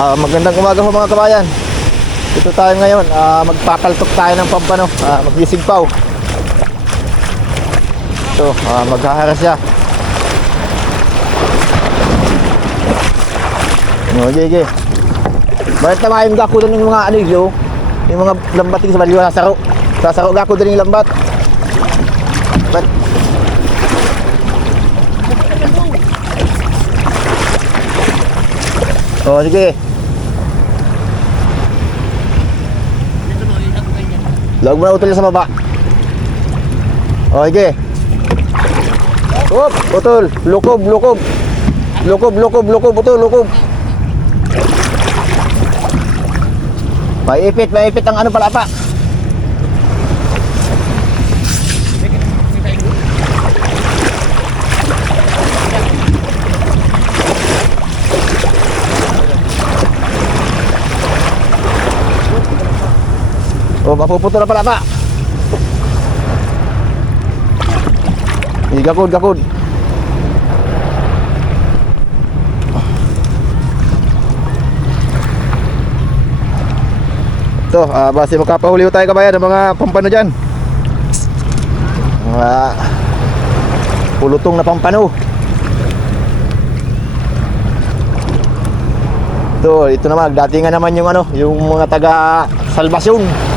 Ah, magandang umaga po mga kabayan. Dito tayo ngayon, ah, magpapaltok tayo ng pampano, ah, magsisigpaw. Ito, ah, maghaharas siya. No, okay, okay. Bakit naman yung gako doon yung mga ano yun, yung mga lambating sa baliwa, sasaro. Sasaro gako doon yung lambat. Ba't? Oh, sige. Log mo na utol sa baba. O, sige. Up, utol. Lukob, lukob. Lukob, lukob, lukob, utol, lukob. Maipit, maipit ang ano pala pa. O, mapuputo na pala pa. Hindi, gakod, gakod. Ito, ah, base magkapahuli tayo kabayan ng mga pampano dyan. Mga pulutong na pampano. Ito, ito naman, datingan naman yung ano, yung mga taga Salvacion.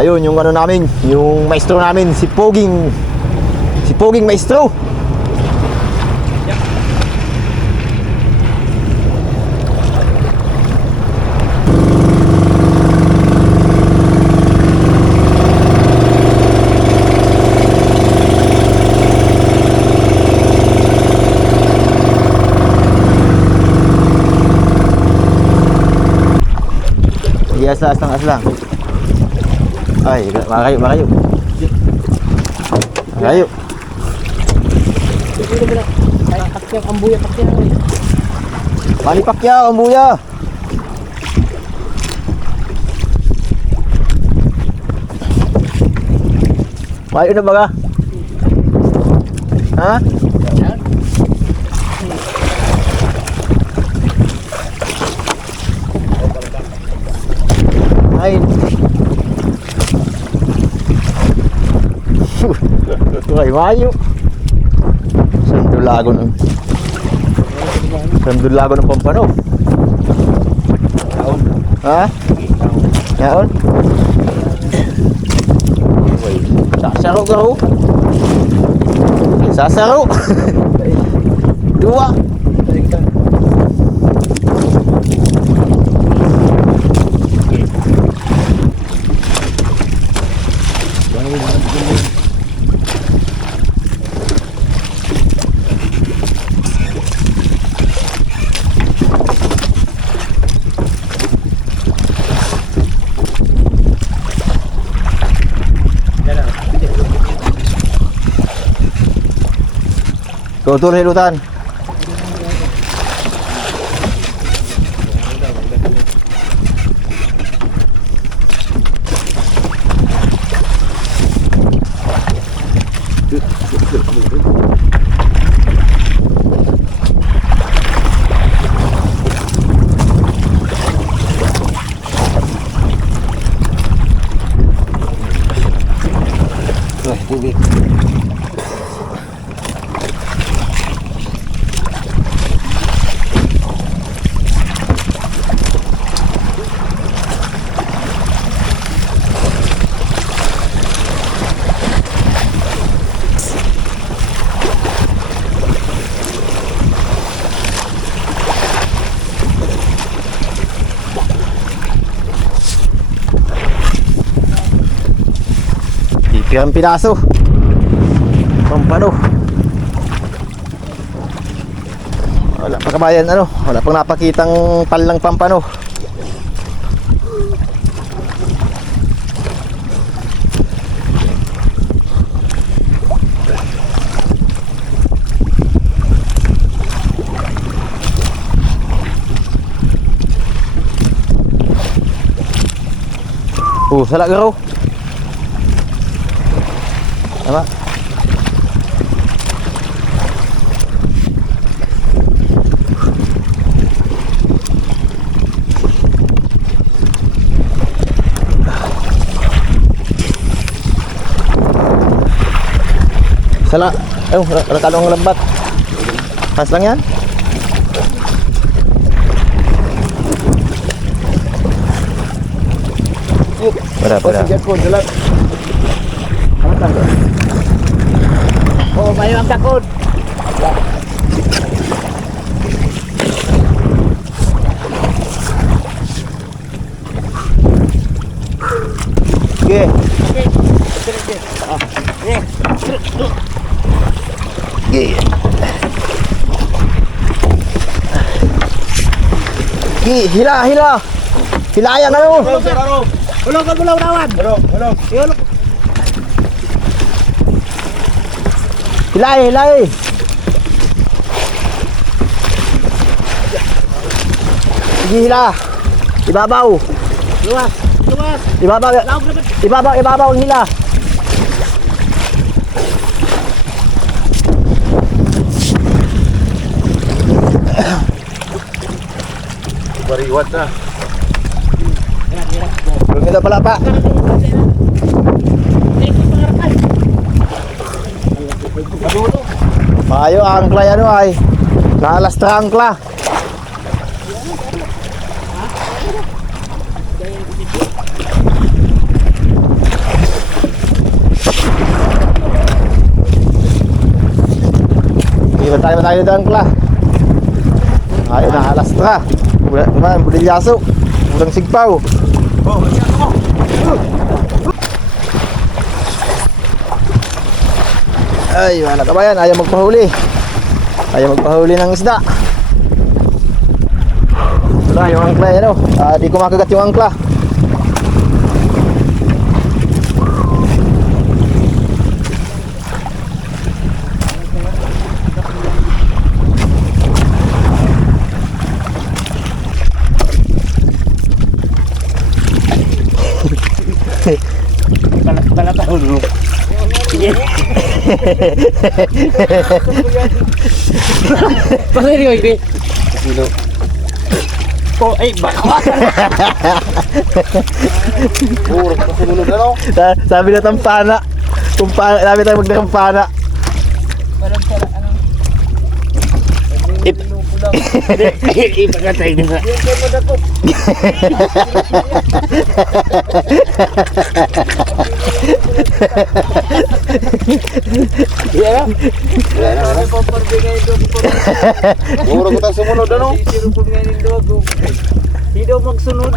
Ayun, yung ano namin, yung maestro namin, si Poging. Si Poging Maestro. Yes, aslang aslang. Ay, makayo, makayo. Makayo. Pakyang ang buya, pakyang. Mani Pacquiao, ang buya. Mayo na baga? Ha? Ay. Ay, mayo. Sandulago ng Sandulago ng Pampano. Ha? Yaon? Sasaro ka ho? Sasaro? Dua? Tutur hilutan. Pirang piraso. Pampano. Wala pa kabayan ano, wala pang napakitang palang pampano. Oh, salak apa? Salah, eh, rekan orang lembat. Pas lang yan. Yuk. Berapa? Berapa? Berapa? Berapa? Oh, mayo ang takod. Sige. Sige. Sige, hila, hila. Hilayan ano? Ulong ka mula unawan. Hulog, hulog. Ulong. Hilay, hilay. Sige, hila. Ibabaw. Luwas. Luwas. Ibabaw. Ibabaw, ibabaw ang hila. Bariwat na. Belum kita pala pak. Mayo ang angkla yan ay. Naalastra angkla. Hindi ba tayo ba tayo dito angkla? Ayo na alastra. Bulan, bulan, budilyaso. Bulang sigpaw. Ay, mga kabayan, ayaw magpahuli. Ayaw magpahuli ng isda. Wala, yung angkla yan o. Ah, di kumakagat yung angkla. Pasal dia ini. Kilo. Oh, eh baka. Puro ka sumunod na no? Sa- Sabi na tampana. Kumpana, sabi tayo magdakampana. Parang pala ano. Ip. Ipagkatay nila. Iya lang. Puro ka tayo sumunod na no? Sirupon nga ng dogo. Di daw magsunod.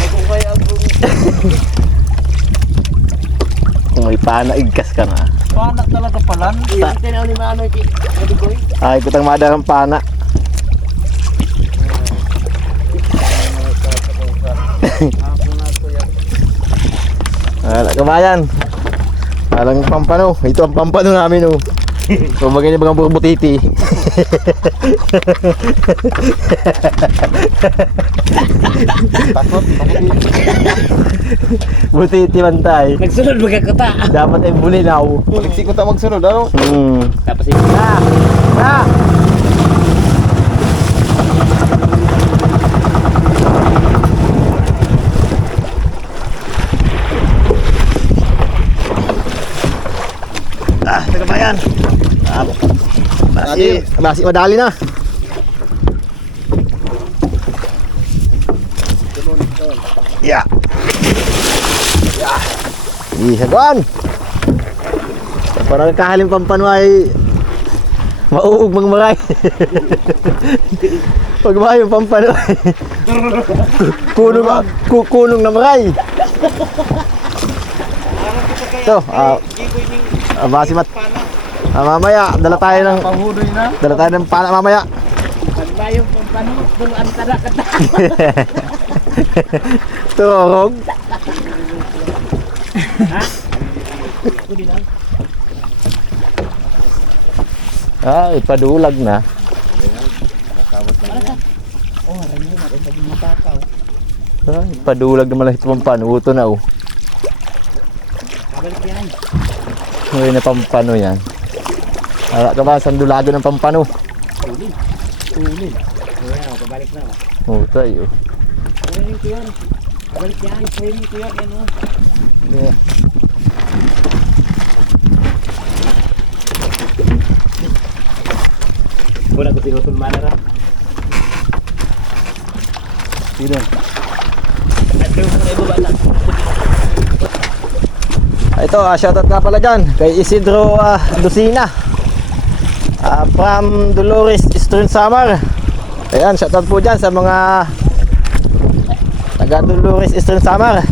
Ako kaya ako. Kung may pana, igkas ka na. Panak talaga palan. Iya, tinaw ni Manoy ki. Ko. Ay, kutang madarang pana. Wala, kabayan. Parang pampano. Ito ang pampano namin, oh. So, bagay niya bagang butiti. Takot, butiti bantay. Nagsunod magkakata. Dapat ay bulinaw. Paliksi ko ta magsunod ano? Hmm. Tapos ito na. Na. Ah, ito kabayan. Ah, basi, madali na. Ya. Ya. Ihagon. Parang kahalim pampano ay mauug magmaray. Pag mahay yung pampano ay kunong, ku- kunong na maray. So, ah, ah, basi mat. Ah, mamaya, dala tayo ng Panghudoy na. dala tayo ng pana mamaya. Pag tayo pampano, kung ang tara kata. Turog. Kudi lang. Ay, padulag na. Oh, rin yun. Matakaw. Ay, padulag naman lang ito pampano. Uto na oh. Kabalik yan. Ngayon na pampano yan. Kaya ka ba, sandulado ng pampano. Ulin. Ulin. Ayan, pabalik na. Oo, oh, tayo. Oh. Training ko yan. Pabalik yan. Training ko yan. Yan o. Yeah. Wala ko sinutol manara. Sino? Ito, uh, shoutout nga pala dyan kay Isidro ah, uh, Dusina ah, from Dolores Eastern Samar. Ayan, shoutout po dyan sa mga taga Dolores Eastern Samar.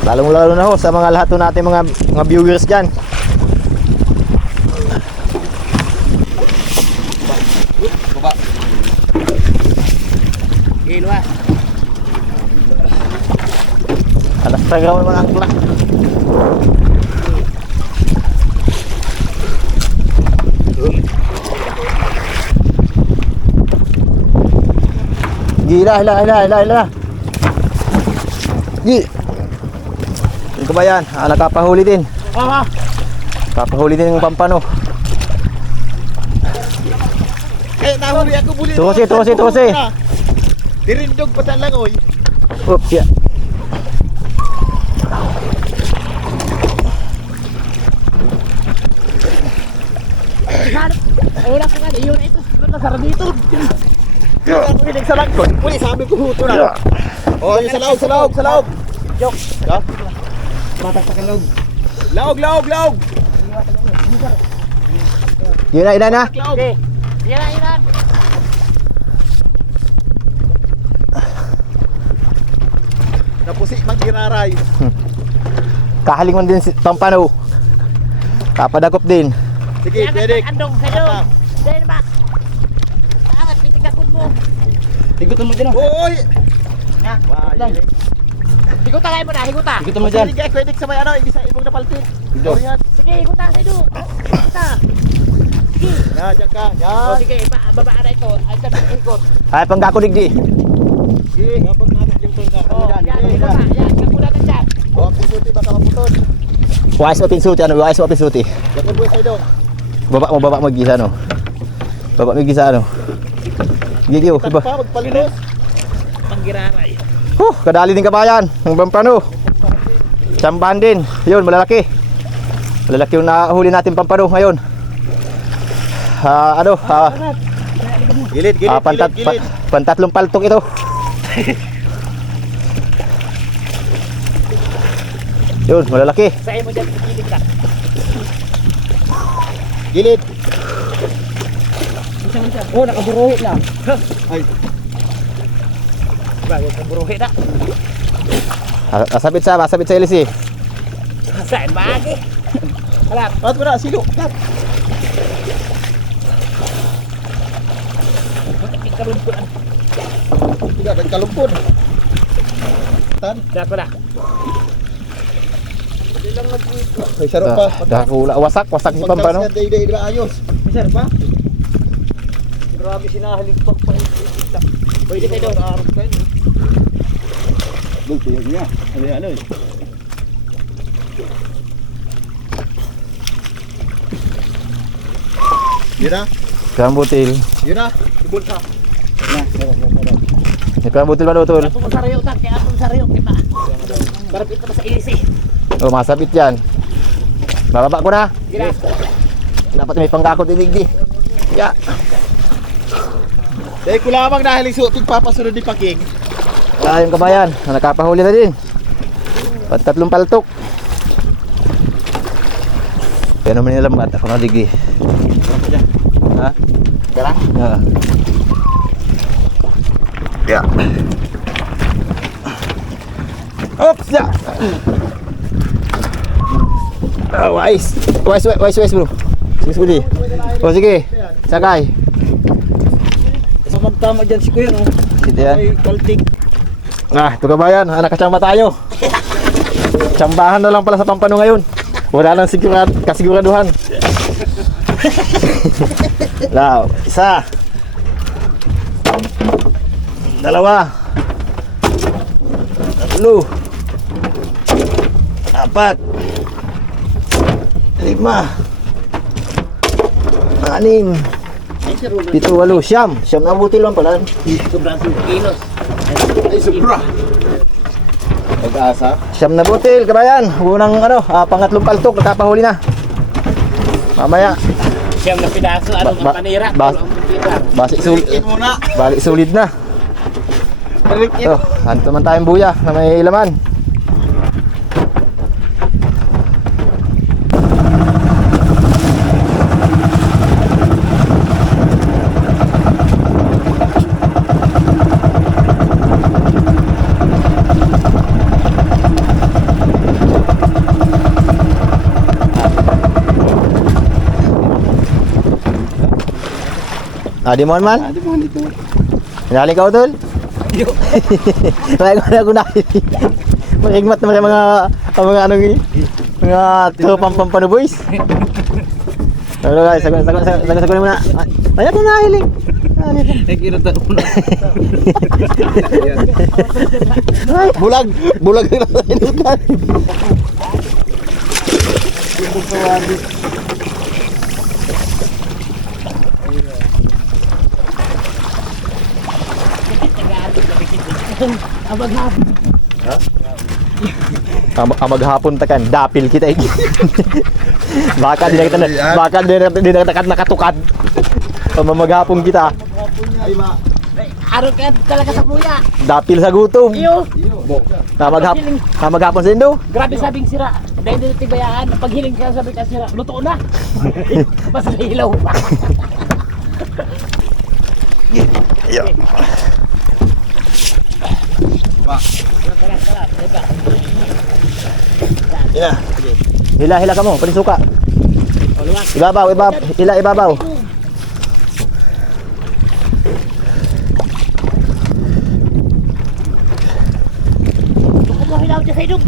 Lalong lalo na ho sa mga lahat natin mga, mga viewers dyan. Gilwa. Alas tagaw mga angkla. Gila, hila, hila, hila, hila. Gi. Yung kabayan, ah, nakapahuli din. Ah, Kapahuli din yung pampano. Eh, nahuli ako buli. Tukosi, tukosi, tukosi. Dirindog pa lang, oy. Oops, ya. wala ka nga. Yun ito. Nasara dito. Ako hinig sa langkot. Uli, sabi ko huto na. Oh, yung sa laog, sa laog, sa laog. Jok. Ha? Matas sa kalog. Laog, laog, laog. Yun na, yun na na. Okay. Yan, yan. Napusi magiraray. Kahaling man din si pampano. Kapadakop din. Sige, pwede. Andong kayo. Dahil ba? Angat, pitigakot mo. Higutan mo dyan oh. Oy! Na, Wah, lang. yun. Higuta kayo mo na, higuta. Higutan mo Sige, guys, pwede sa may ano, ibisa ibong napalpit. Ito. Yan. Sige, higuta sa ido. Higuta. Sige. Yan, dyan ka. Yan. sige, ba babaan na ito. Ay, sabi higot. Ay, panggako digdi. Sige, kapag natin yung tunda. O, Yan, yan, yan, kakulan na dyan. Oh, pisuti, baka maputol. Wais mo pinsuti, ano? Wais mo pinsuti. Ko buhay sa idong. Baba mo, baba mo gisa, ano? Baba mo gisa, ano? Gigi, oh, Tag iba. pa, magpalinos. Panggiraray. Huh, kadali din kabayan. Ang pampano. Chambahan din. Yun, malalaki. Malalaki yung nahuli natin pampano ngayon. Ah, ano? Ah, Gilid, gilid, ah, pantat, gilid, gilid. pa- pantatlong paltok ito. Yun, malalaki. Sa mo dyan, kikilig ka. Gilid. Oh, nakaburuhi na. Ay. Bago kaburuhi na. Ah, Asabit sa, asabit sa ilis eh. Saan maagi? Alam. At mo na, silo. Kat. Na. Tidak, nagkalumpon. Tan. Dako na. Ay, sarap pa. Dah. Wasak, wasak si pampano. Pagkas ka, day, day, di ba ayos? Sir pa? Grabe sinahalig pa pa. Pwede tayo daw. Arap kayo. Dulce, yun niya. Ano yan, ano eh. Yun na, Kang butil. yun na. Ibon ka. Kang butil ba tol? Ako masarayo tak, kaya ako masarayo. Diba? Barap ito pa sa ilisi. Oh, masabit yan. Bababa ko na. Dapat may panggako dinig di. Ya. Dahil ko lamang dahil yung suoting papasunod ni Paking. Ah, yung kabayan. na Nakapahuli na din. Pantatlong paltok. Kaya naman nilang bata. Ako na digi. Ha? Kara? Ha. Ya. Oops! Ya. Ah, wise. Wise, wise, wise, bro. Sige, sige. O sige. Sakay. Magtama dyan si Kuya, no? Sige yan. Ay, kalting. Ah, ito kabayan, ah, nakachamba tayo. Tsambahan na lang pala sa Pampano ngayon. Wala nang sigurad, kasiguraduhan. Now, isa. Dalawa. Tatlo. Apat. Lima. Anim. Sir. Pito, walo, siyam. Siyam na buti lang pala. Sobrang kilos. Ay, sobra. Pag-asa. Siyam na butil, kabayan. Unang ano, ah, pangatlong paltok, nakapahuli na. Mamaya. Siyam na pidaso, ano Ba- ba- panira? ba-? Basi sul balik sulit na. Ito, hanto man tayong buya na may laman. Ah, di mo man? Adi mo dito. Pinali ka utol? Kaya ko na ako na. Marigmat na mga mga ang mga ano yun. Mga tropang pampano boys. Ano guys, sagot sagot sagot sagot sagot muna. Ayan na hiling. Nagkirutan ko na. Bulag. Bulag na inutan. Ang, ang maghapon takan, dapil kita eh. baka di kita baka di na di kita maghapon kita, Ay ma. Araw ka talaga sa buya. dapil sa gutom. Iyo. Na maghap na maghapon sa Indo. Grabe sabing sira. Dahil dito tibayaan. Pag hiling ka sabi ka sira, luto na. Mas hilaw pa. Hila. Hila hila ka mo, panisuka. Ibabaw, ibabaw, hila ibabaw. Hilaw dyan sa idong.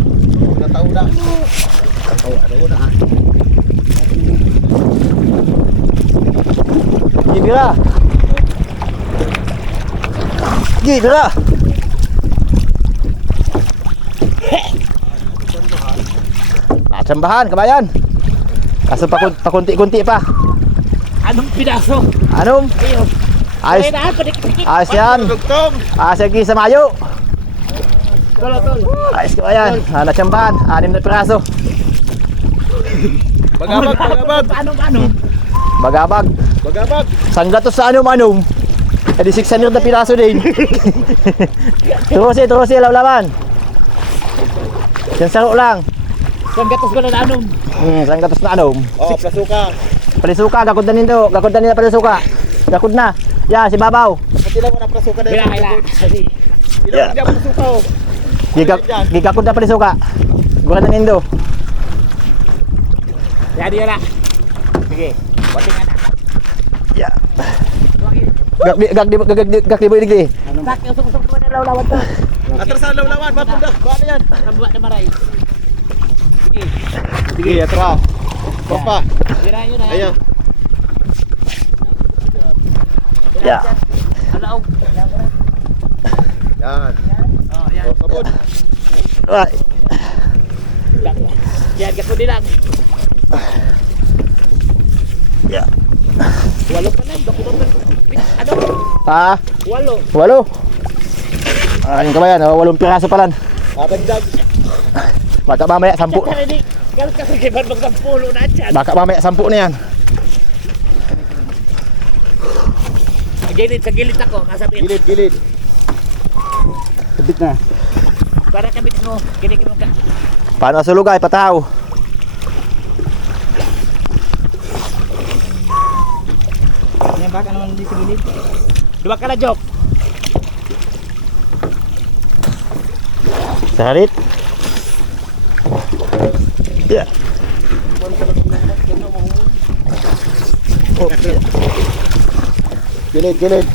Nataw na. Ano na. Gibira. Gibira. Natsambahan, kabayan. Kaso pakun- pakunti-kunti pa. Anong pidaso? Anong? Iyo. Ayos, ayos yan. Ayos yan sa mayo. Ayos kabayan. Ah, natsambahan. Anim na piraso. Bagabag, bagabag. Paano, paano? Bagabag. Bagabag. Sanggatos sa anom-anom. Eh di 600 na piraso din. turusi, turusi, lawlaman. Yan saro lang. Kung gatos ko na. Hmm, sanggatos na anom. Oh, plasuka. Palisuka, gakod na nito. Gakod na nila palisuka. Gakod na. Yan, si Babaw. Pati lang mo na plasuka dahil. Kailangan. Kasi, Ilang yeah. plasuka oh. Gigak, gigakod na palisuka. Gakod na nindo. yan yan na. Sige, wating na. Yeah. Gak di gak di gak di gak di boy digdi. Tak, usok-usok ko na lawlawan to. Atras sa lawlawan, mapunda. Paano yan? Tabuan na maray. Sige, Sige, atras. Papa. tira yun na. Ayan. Yeah. Alaog. Yan. Oh, yan. Oh, sabon. Right. Yan, gato din lang. Yeah. Walo pa gakulong pa. Ano? Ah, Walo. walo. Ah, yung kabayan, oh, walong piraso pa lang. Dadagdag. Baka mamaya sampu. Diyan ni. Galit ka sa kiban magsampulo na dyan. Baka mamaya sampu na yan. Gilid, sa gilid ako, kasabit. Gilid, gilid. Sabit na. Para kabit mo, ginig mo ka. Paano sulugay, pataw? Yan baka naman di sa gilid. Dua ka na, Jok. Sa harit. Yeah. Oh, Gilid, gilid.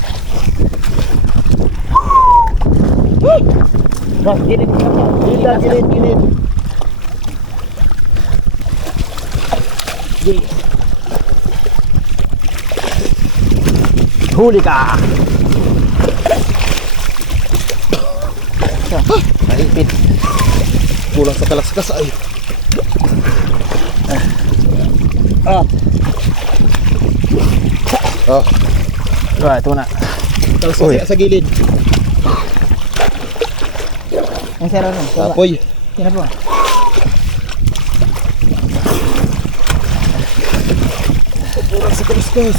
Gilid. Gilid, gilid, gilid. Gilid. huli ka. Mahipit. Kulang sa kalaskas ay. Ah. Oh, Ah, ito na. Uy. sa, sa gilid. Ang sero nun. Apoy. Yan po. si Kristus.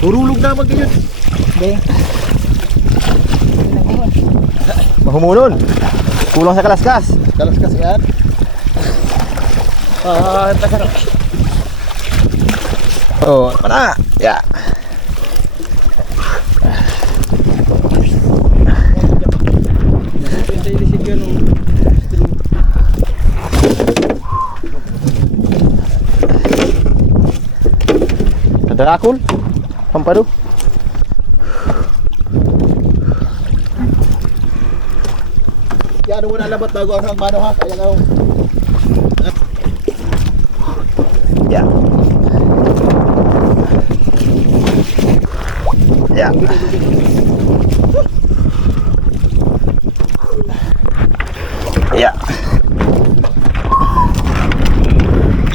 Turulog na mag ganyan. Mahumunon. Kulang sa kalaskas. Dalas kasi yan. Ah, takar. Oh, mana? Ya. Drakul. Pampadu. Yan na labat bago ang mano ha. Kaya na. Ya. Ya. Ya.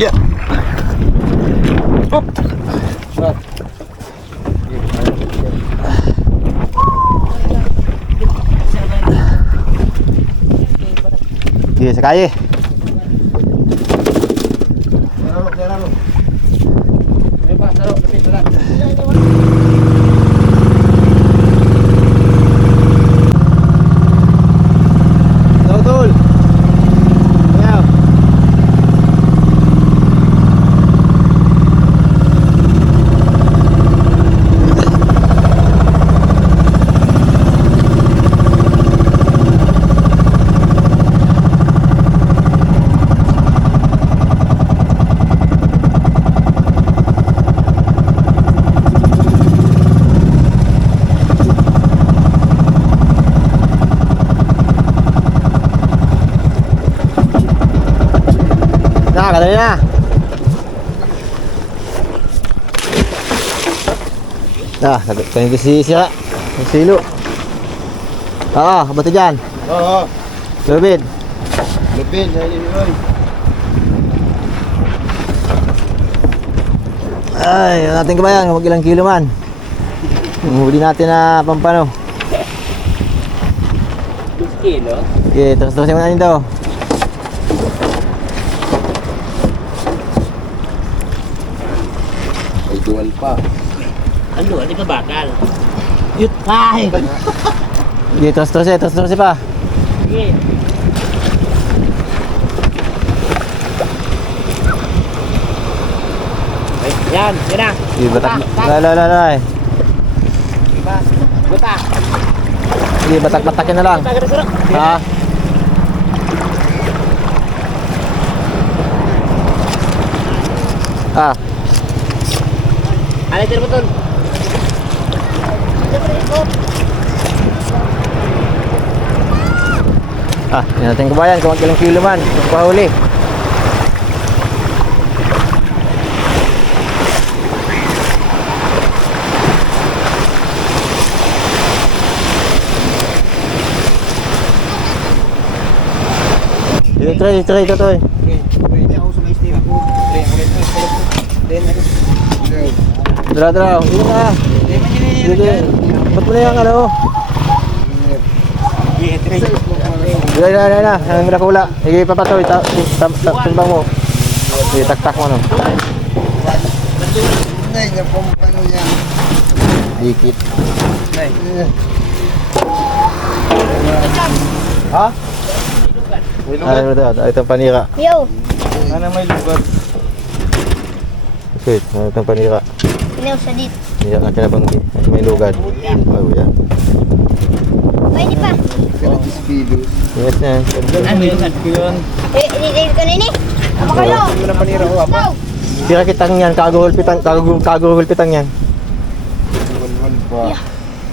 Ya. Up. Sige, sakay. Tol, tol. Ayan. Na, kadali na. Ah, sagot ko yung si sira. Yung silo. Oo, bato dyan. Oo. Lubid. Yan yun. Ay, ano natin kabayan, mag ilang kilo man. Yung huli natin na pampano. Kilo? Okay, terus-terusin mo natin daw. May dual pa. Ano, di ba bakal? Yut, ay! Okay, terus-terusin, terus-terusin pa. Sige. Ay, yan, yan na. Okay, batak. La, la, la, la. Diba? Buta. Okay, batak-batakin na lang. Buta. Ha? Ah, Alay, tira betul. Ah, yan natin kabayan, kung mag ilang kilo man. Pahuli. Dito, try, try, ito, try. Steam ko. Dra, dra, yun na. Dito, ba't mo na yung ano? Dra, dra, dra, dra, ang nakula. Sige, papatoy, timbang mo. Sige, taktak mo, no. Nay, na yan. Dikit. Ha? May Ano ito, ito ang panira. Yo, Ano may lugar? Wait, ano itong panira. iniw sa dit. Hindi na kinabanggi. May lugad. Oh, yan. Pwede pa. Yes, yan. Ano yun? Eh, na ini. Apa kayo? Mo na panira ko, apa? Tira kitang yan, kaguhulpitang, kagu- kaguhulpitang yan. One pa.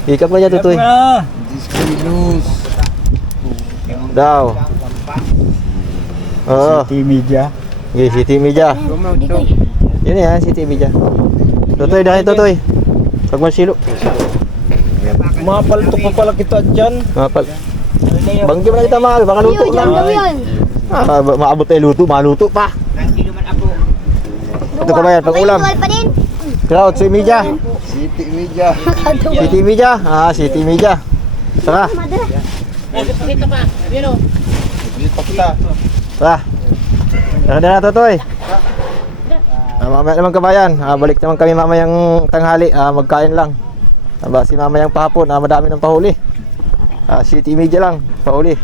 Ikap mo niya, tutoy. 10 kilos. Daw. Oo. City Media. Okay, City Media. Yun yan, City Media. Tutoy, dahil tutoy. Pag masilo. Mga paltok pa pala kita dyan. Mapal. Banggi mo na kita mahal, baka luto yun. Ah, maabot tayo luto, maluto pa. Ito ka ba yan, pag ulam? May dual pa din. Crowd, City Media. City Media. City Media. Ah, City Media. Tara. Dito pa. Yun o. Dito kita. tara. Tara na, tutoy. Ah, mamaya naman kabayan, ah, balik naman kami mamayang tanghali, ah, magkain lang. Ah, basi mamayang pahapon, ah, madami ng pahuli. Ah, city media lang, pahuli.